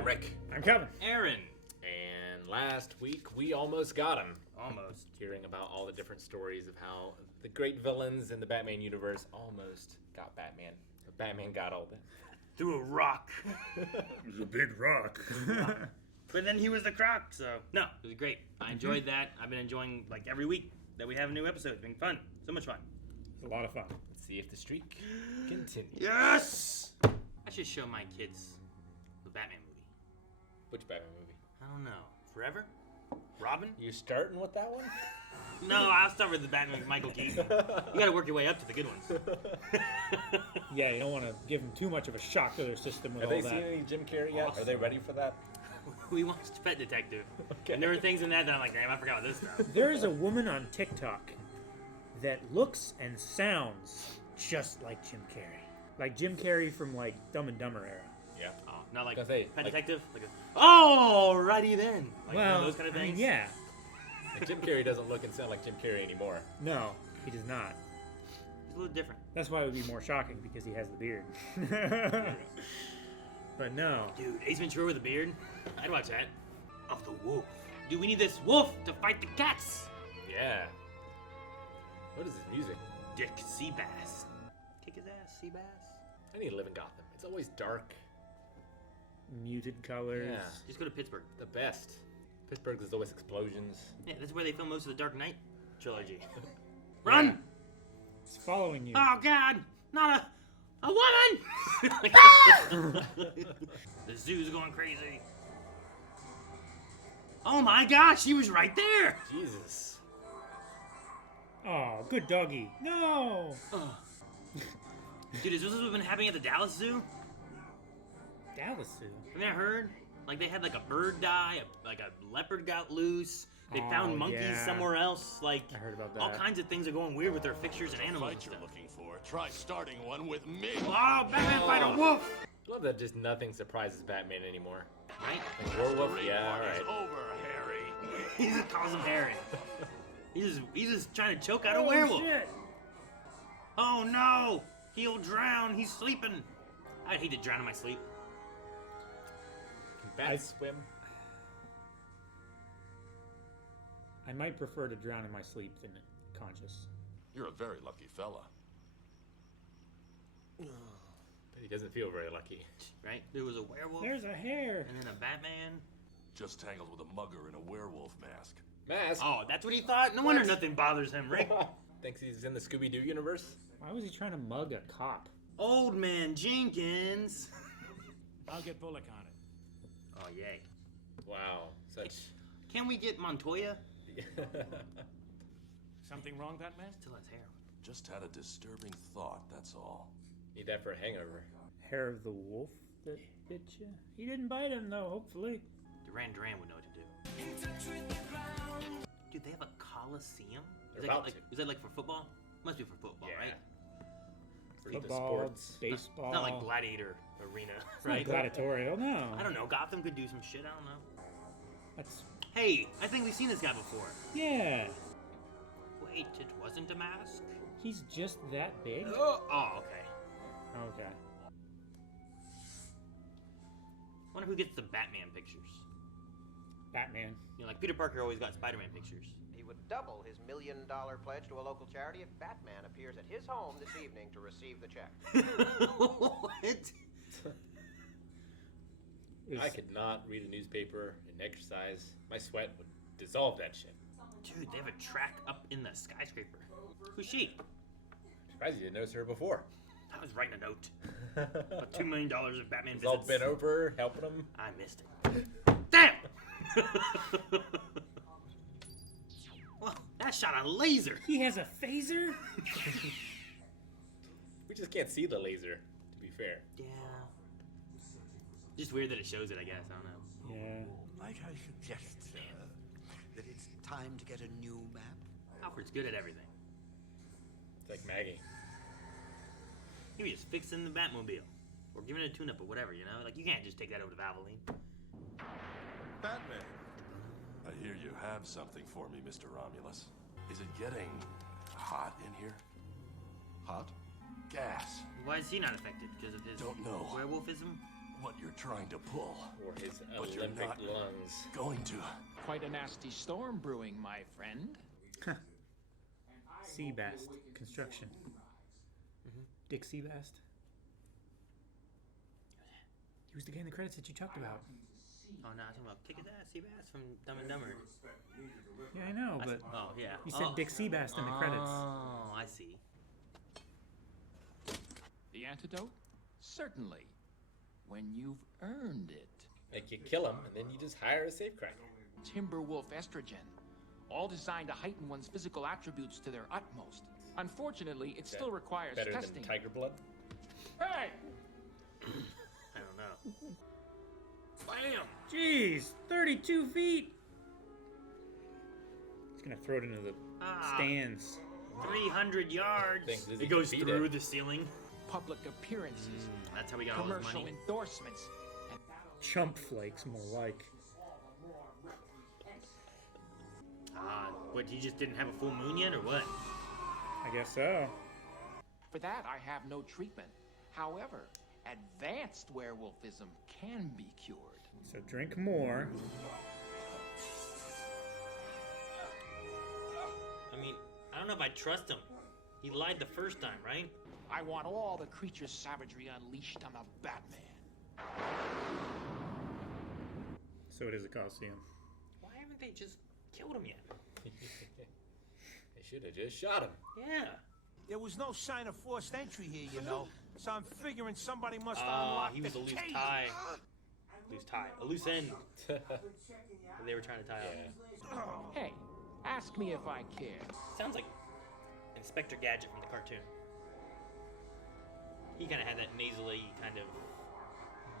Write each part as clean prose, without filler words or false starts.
I'm Rick. I'm Kevin. Aaron. And last week, we almost got him. Almost. Hearing about all the different stories of how the great villains in the Batman universe almost got Batman. But Batman got all that. Through a rock. It was a big rock. But then he was the croc, so... No, it was great. I enjoyed that. I've been enjoying, like, every week that we have a new episode. It's been fun. So much fun. It's a lot of fun. Let's see if the streak continues. Yes! I should show my kids the Batman movie. Which Batman movie? I don't know. Forever? Robin? You starting with that one? No, I'll start with the Batman with Michael Keaton. You gotta work your way up to the good ones. Yeah, you don't want to give them too much of a shock to their system with Have all they that. seen any Jim Carrey yet? Awesome. Are they ready for that? We watched Pet Detective. Okay. And there were things in that I'm like, damn, I forgot this stuff. There is a woman on TikTok that looks and sounds just like Jim Carrey. Like Jim Carrey from, like, Dumb and Dumber era. Yeah. Oh, not like Gonna say, Pet like- Detective? Like alrighty then. Like one well, of those kind of I mean, things? yeah. And Jim Carrey doesn't look and sound like Jim Carrey anymore. No, he does not. It's a little different. That's why it would be more shocking, because he has the beard. But no. Dude, Ace Ventura with a beard? I'd watch that. Of the wolf. Dude, we need this wolf to fight the cats. Yeah. What is this music? Dick Seabass. Kick his ass, Seabass. I need to live in Gotham. It's always dark. Muted colors. Yeah. Just go to Pittsburgh. The best. Pittsburgh, there's always explosions. Yeah, that's where they film most of the Dark Knight trilogy. Run! It's following you. Oh, God! Not a woman! The zoo's going crazy. Oh my gosh, she was right there! Jesus. Oh, good doggy. No! Oh. Dude, is this what's been happening at the Dallas Zoo? Dallas Zoo. Have you ever heard? Like they had like a bird die, like a leopard got loose. They Oh, found monkeys yeah. somewhere else. Like I heard about all that. kinds of things are going weird with their fixtures and animals. Fight you're looking for. Try starting one with me. Oh, Batman fight a wolf! I love that just nothing surprises Batman anymore. Right? Like Werewolf, Great yeah, party's alright. over, Harry. He just calls him Harry. He's just trying to choke out a Oh, werewolf. shit. Oh no! He'll drown. He's sleeping. I'd hate to drown in my sleep. Can bats swim? I might prefer to drown in my sleep than conscious. You're a very lucky fella. But he doesn't feel very lucky. Right? There was a werewolf There's a hair. and then a Batman. Just tangled with a mugger in a werewolf mask. Mask? Oh, that's what he thought? No wonder nothing bothers him, Rick. Thinks he's in the Scooby-Doo universe? Why was he trying to mug a cop? Old man Jenkins. I'll get Bullock on it. Oh, yay. Wow. Such... Can we get Montoya? Something wrong, Batman? Still has hair. Just had a disturbing thought, that's all. Need that for a hangover. Hair of the wolf that bit you? He didn't bite him, though, hopefully. Duran Duran would know what to do. Dude, they have a Coliseum? They're about like, to. is that like for football? Must be for football, Yeah. right? For the Football, sports. baseball. Not like Gladiator Arena, It's not right? gladiatorial, no. I don't know. Gotham could do some shit. I don't know. That's, Hey, I think we've seen this guy before. yeah. Wait, it wasn't a mask? He's just that big? Oh, okay. Okay. Wonder who gets the Batman pictures. Batman. You know, like Peter Parker always got Spider-Man pictures. He would double his $1 million pledge to a local charity if Batman appears at his home this evening to receive the check. What? I could not read a newspaper and exercise. My sweat would dissolve that shit. Dude, they have a track up in the skyscraper. Who's she? Surprised you didn't notice her before. I was writing a note. About $2 million of Batman He's visits. all bent over, helping him. I missed it. Damn! Well, that shot a laser. He has a phaser? We just can't see the laser, to be fair. Yeah. Just weird that it shows it, I guess. I don't know. Yeah. Might I suggest, sir, that it's time to get a new map? Alfred's good at everything. It's like Maggie. He was just fixing the Batmobile. Or giving it a tune-up or whatever, you know? Like, you can't just take that over to Valvoline. Batman. I hear you have something for me, Mr. Romulus. Is it getting hot in here? Hot? Gas. Why is he not affected? Because of his Don't know. werewolfism? what you're trying to pull. Or his But you're Olympic not lungs. going to. Quite a nasty storm brewing, my friend. Seabass construction. Dick Seabass. He was the guy in the credits that you talked about. Oh, no, I'm talking about Kick His Ass, Seabass from Dumb and Dumber. Yeah, I know, but Oh, yeah. you said Dick Seabass in the credits. Oh, I see. The antidote? Certainly. When you've earned it. Like you kill him, and then you just hire a safecracker. Timberwolf estrogen. All designed to heighten one's physical attributes to their utmost. Unfortunately, it still requires Better testing. than tiger blood? Hey! I don't know. Bam! Jeez, 32 feet. He's gonna throw it into the stands. 300 yards. Does he It goes defeat through it? the ceiling. Public appearances, That's how we got all this commercial money. endorsements, and Chump flakes, more like. What, he just didn't have a full moon yet, or what? I guess so. for that I have no treatment. However, advanced werewolfism can be cured. So drink more. I mean, I don't know if I trust him. He lied the first time, right? I want all the creature's savagery unleashed on the Batman. So it is a Coliseum. Why haven't they just killed him yet? They should have just shot him. Yeah. There was no sign of forced entry here, you know. So I'm figuring somebody must have unlocked He was a the loose cage. tie. Loose tie. A loose end. that they were trying to tie up. Hey, ask me if I care. Sounds like Inspector Gadget from the cartoon. He kind of had that nasally kind of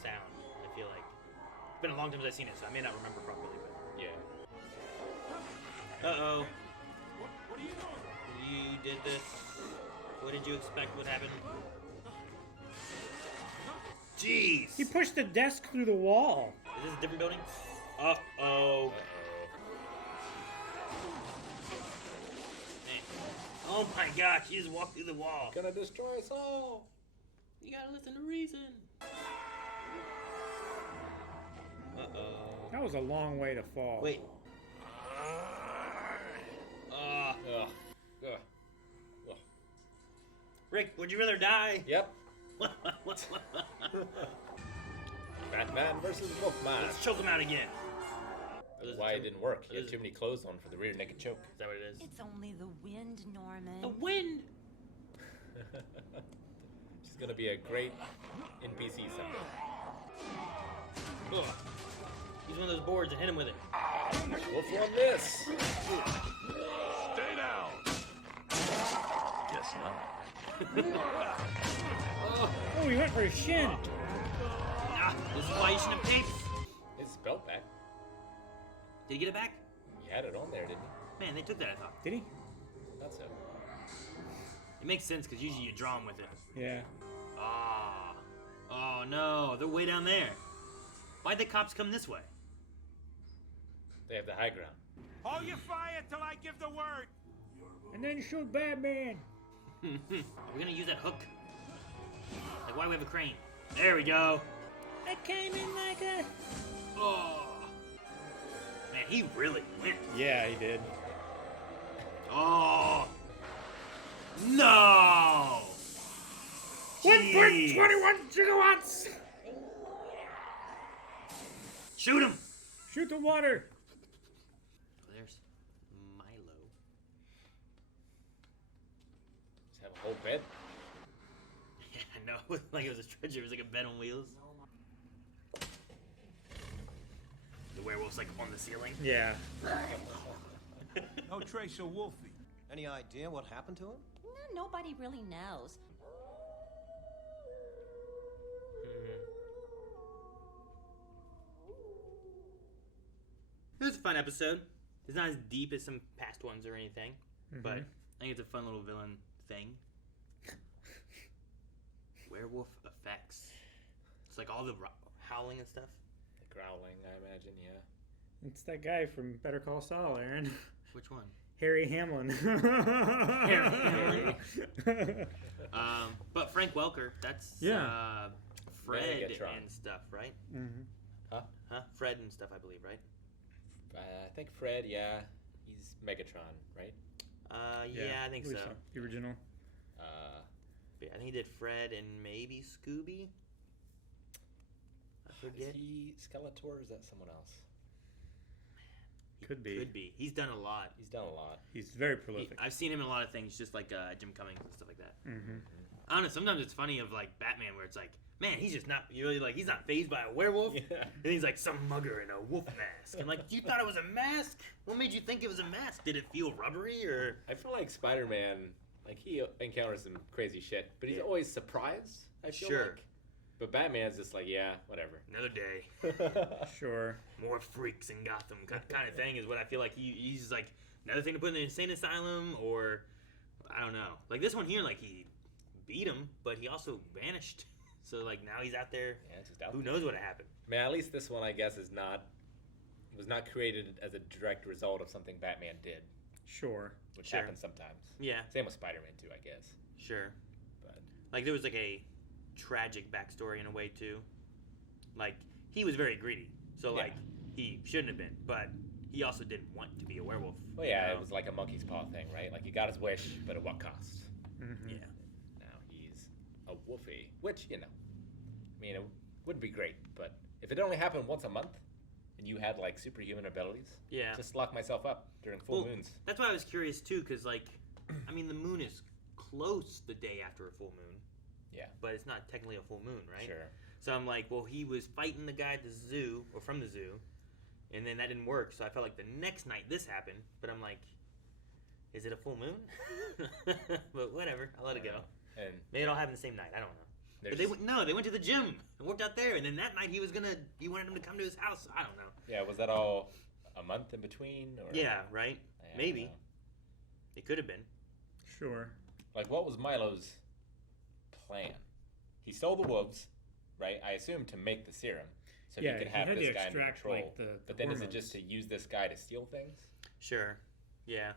sound, I feel like. It's been a long time since I've seen it, so I may not remember properly, but... Yeah. Uh-oh. What are you doing? You did this. What did you expect would happen? Jeez! He pushed the desk through the wall. Is this a different building? Uh-oh. Man. Oh my gosh, he just walked through the wall. Gonna destroy us all. You gotta listen to reason. Uh-oh. That was a long way to fall. Wait. Ugh. Ugh. Ugh. Rick, would you rather die? Yep. Batman versus Wolfman. Let's choke him out again. That's why it didn't work. He had too many clothes on for the rear naked choke. Is that what it is? It's only the wind, Norman. The wind! She's gonna be a great NPC someday. Ugh. Use one of those boards and hit him with it. Wolf won this. Stay down. Guess not. Oh, he went for his shin. This is why you shouldn't have tapes. His belt back. Did he get it back? He had it on there, didn't he? Man, they took that, I thought. Did he? Thought so. It makes sense, because usually you draw him with it. Yeah. Ah. Oh, no. They're way down there. Why'd the cops come this way? They have the high ground. Hold your fire till I give the word. And then shoot Batman. Are we gonna use that hook? Like, why do we have a crane? There we go. I came in like a... Oh. Man, he really went. Yeah, he did. Oh. No. 1.21 gigawatts. Shoot him. Shoot the water. There's Milo. Just have a whole bed. Yeah, I know. Like it was a stretcher. It was like a bed on wheels. The werewolf's like on the ceiling. Yeah. No trace of Wolfie. Any idea what happened to him? No, nobody really knows. It was a fun episode. It's not as deep as some past ones or anything, but I think it's a fun little villain thing. Werewolf effects. It's like all the howling and stuff. The growling, I imagine, yeah. It's that guy from Better Call Saul, Aaron. Which one? Harry Hamlin. Harry. But Frank Welker, that's Fred Megatron. and stuff, right? Mm-hmm. Huh? Fred and stuff, I believe, right? I think Fred, yeah. He's Megatron, right? Yeah, I think so. The original. Yeah, I think he did Fred and maybe Scooby. I forget. Is he Skeletor or is that someone else? Could be. Could be. He's done a lot. He's done a lot. He's very prolific. I've seen him in a lot of things, just like Jim Cummings and stuff like that. Mm-hmm. I don't know. Sometimes it's funny of like Batman, where it's like, man, he's just not. You really like, he's not phased by a werewolf. Yeah. And he's like some mugger in a wolf mask. And like, you thought it was a mask? What made you think it was a mask? Did it feel rubbery or? I feel like Spider-Man, like he encounters some crazy shit, but he's always surprised. I feel Sure. like. But Batman's just like, yeah, whatever. Another day. Sure. More freaks in Gotham kind of thing is what I feel like he's like another thing to put in the insane asylum, or I don't know. Like this one here, like he beat him, but he also vanished. So like now he's out there. Yeah, it's just out Who there. knows what happened? Man, at least this one, I guess, was not created as a direct result of something Batman did, Sure. which Sure. happens sometimes. Yeah, Same with Spider-Man too, I guess. sure. But Like there was like a tragic backstory in a way too. Like he was very greedy, so Yeah. like he shouldn't have been, but he also didn't want to be a werewolf. well, yeah, you it know? was like a monkey's paw thing, right? Like he got his wish, but at what cost? Mm-hmm. Yeah. Now he's a wolfie, which I mean, it wouldn't be great, but if it only happened once a month, and you had like superhuman abilities, Yeah. just lock myself up during full Well, moons. That's why I was curious too, because like, I mean, the moon is close the day after a full moon. Yeah. But it's not technically a full moon, right? Sure. So I'm like, well, he was fighting the guy at the zoo, or from the zoo, and then that didn't work. So I felt like the next night this happened, but I'm like, is it a full moon? But whatever, I'll let it go. And Maybe it all happened the same night. I don't know. But there's, they went to the gym and worked out there, and then that night he wanted him to come to his house. I don't know. yeah, was that all a month in between? Or Yeah, right. I don't Maybe know. it could have been. Sure. Like, what was Milo's plan? He stole the wolves, right? I assume to make the serum, so Yeah, he could he have had this to guy under extract, control. like, the but then is it hormones. just to use this guy to steal things? Sure. Yeah.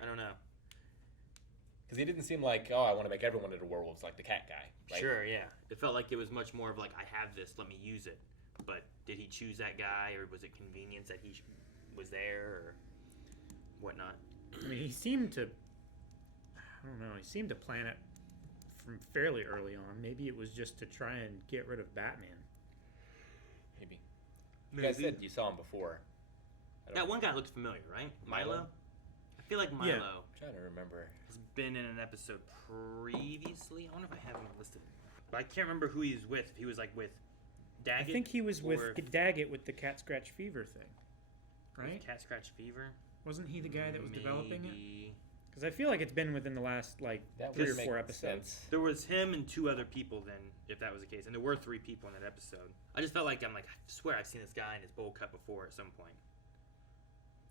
I don't know. Because he didn't seem like, oh, I want to make everyone into werewolves, like the cat guy. Right? Sure, yeah. It felt like it was much more of like, I have this, let me use it. But did he choose that guy, or was it convenience that he was there, or whatnot? I mean, he seemed to. I don't know. He seemed to plan it from fairly early on. Maybe it was just to try and get rid of Batman. Maybe. You guys said you saw him before. I don't That one guy looks familiar, right? Milo? I feel like Milo Yeah. I'm trying to remember. has been in an episode previously. I wonder if I have him listed. But I can't remember who he's with. If he was like with Daggett. I think he was with or Daggett with the cat scratch fever thing, right? Cat Scratch Fever. Wasn't he the guy that was developing it? Maybe. Because I feel like it's been within the last like That 3 or would make 4 episodes. sense. There was him and 2 other people then, if that was the case. And there were 3 people in that episode. I just felt like, I swear I've seen this guy in his bowl cut before at some point.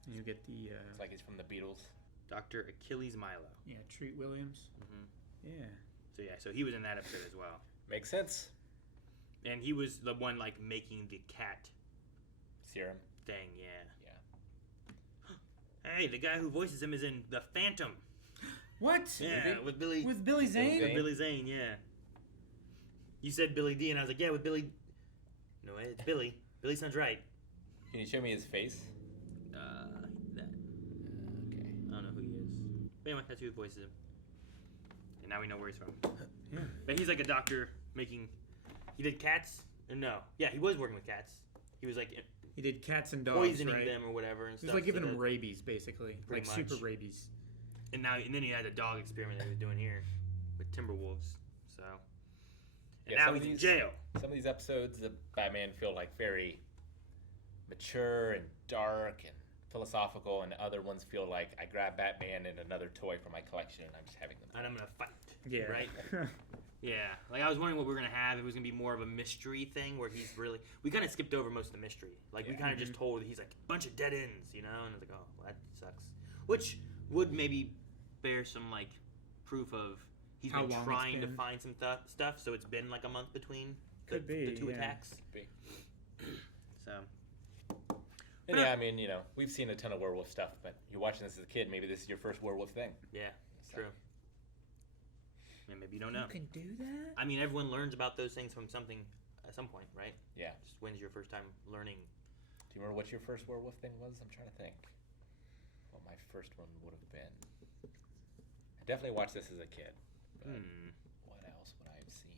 And you get the It's like he's from the Beatles. Dr. Achilles Milo. Treat Williams. Mm-hmm. Yeah. So yeah, so he was in that episode as well. Makes sense. And he was the one like making the cat Serum. thing, yeah. Yeah. Hey, the guy who voices him is in The Phantom. What? Yeah, Movie? with Billy With Billy Zane? Zane? Billy Zane, yeah. You said Billy D, and I was like, yeah, with Billy. No, it's Billy. Billy sounds right. Can you show me his face? That. Okay. I don't know who he is. But anyway, that's who voices him. And now we know where he's from. Yeah. But he's like a doctor making. He did cats? No. Yeah, he was working with cats. He was like He did cats and dogs, poisoning right? them or whatever and He stuff. was like giving so them that- rabies, basically. Pretty Like super much. rabies. And then he had a dog experiment that he was doing here with Timberwolves. So. And Yeah, now some he's of in these- jail. Some of these episodes of Batman feel like very mature and dark and philosophical, and other ones feel like I grab Batman and another toy from my collection and I'm just having them. And I'm gonna fight. Yeah. Right? Yeah. Like I was wondering what we were gonna have. If it was gonna be more of a mystery thing where he's really. We kind of skipped over most of the mystery. Like we Yeah. kind of just told he's like a bunch of dead ends, you know. And I was like, oh, well, that sucks. Which would maybe bear some like proof of he's How been long it's trying to been. find some stuff. So it's been like a month between Could be, the 2 yeah. attacks. Be. So. And yeah, I mean, we've seen a ton of werewolf stuff, but you're watching this as a kid, maybe this is your first werewolf thing. Yeah. So, True. And maybe you don't know. You can do that? I mean, everyone learns about those things from something at some point, right? Yeah. Just when's your first time learning? Do you remember what your first werewolf thing was? I'm trying to think. What my first one would have been. I definitely watched this as a kid. But what else would I have seen?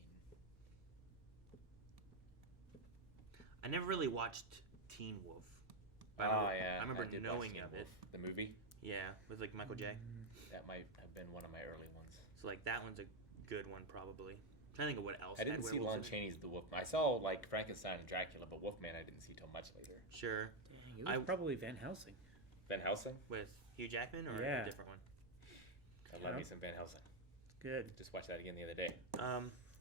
I never really watched Teen Wolf. Yeah. I remember did watch knowing Teen of it. Wolf. The movie? Yeah, with like Michael J. That might have been one of my early ones. So like that one's a good one probably. I'm trying to think of what else. I didn't had see werewolves Lon in it. Chaney's The Wolf. I saw like Frankenstein and Dracula, but Wolfman I didn't see till much later. Sure. Dang, it was probably Van Helsing. Van Helsing? With Hugh Jackman or Yeah. a different one? I love me some Van Helsing. Good. Just watched that again the other day.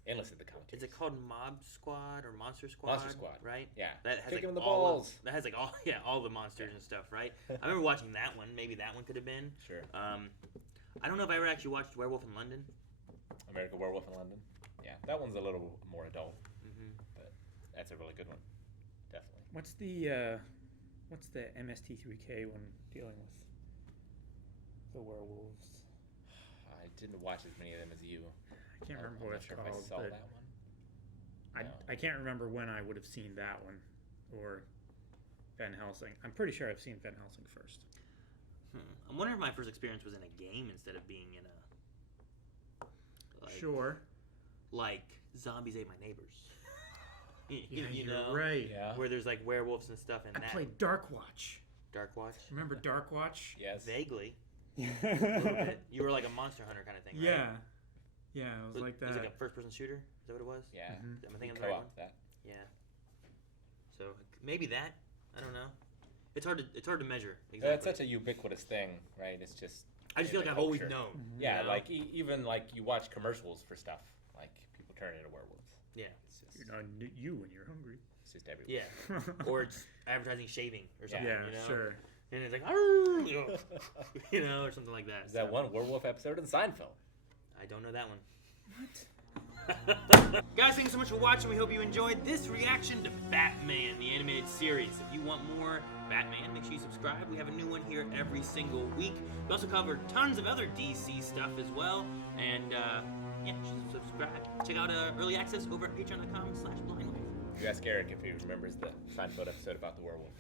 And listened to the commentaries. Is it called Mob Squad or Monster Squad? Monster Squad. Right? Yeah. That has Kick like him in the all balls. that has like all the monsters and stuff, right? I remember watching that one. Maybe that one could have been. Sure. I don't know if I ever actually watched Werewolf in London. American Werewolf in London. Yeah, that one's a little more adult, Mm-hmm. but that's a really good one. Definitely. What's the MST3K one dealing with? The werewolves. I didn't watch as many of them as you. I can't remember what it's If called. I saw but that one. I can't remember when I would have seen that one or Van Helsing. I'm pretty sure I've seen Van Helsing first. I'm wondering if my first experience was in a game instead of being in a. Like, Sure. Like Zombies Ate My Neighbors. you You're know, right. Yeah. where there's like werewolves and stuff in I that. played Dark Watch. Dark Watch. Remember Dark Watch? Yes. Vaguely. A little Yeah. bit. You were like a monster hunter kind of thing, right? Yeah, it was like It was that. like a first-person shooter. Is that what it was? Yeah. Mhm. Am I We thinking of the right one? co-opted that. Yeah. So maybe that. I don't know. It's hard to measure. Exactly. It's such a ubiquitous thing, right? It's just. I just in feel like the I've always culture. known. Yeah, you know? like even like you watch commercials for stuff, like people turn into werewolves. Yeah. It's just, You're not you when you're hungry. it's just everywhere. Yeah. Or it's advertising shaving or something. Yeah, you know? sure. And it's like, "Arr!" you know, or something like that. Is that one werewolf episode in Seinfeld? I don't know that one. What? Guys, thanks so much for watching. We hope you enjoyed this reaction to Batman, the animated series. If you want more Batman, make sure you subscribe. We have a new one here every single week. We also cover tons of other DC stuff as well. And yeah, just subscribe. Check out early access over at patreon.com/blindwife. You ask Eric if he remembers the Seinfeld episode about the werewolf.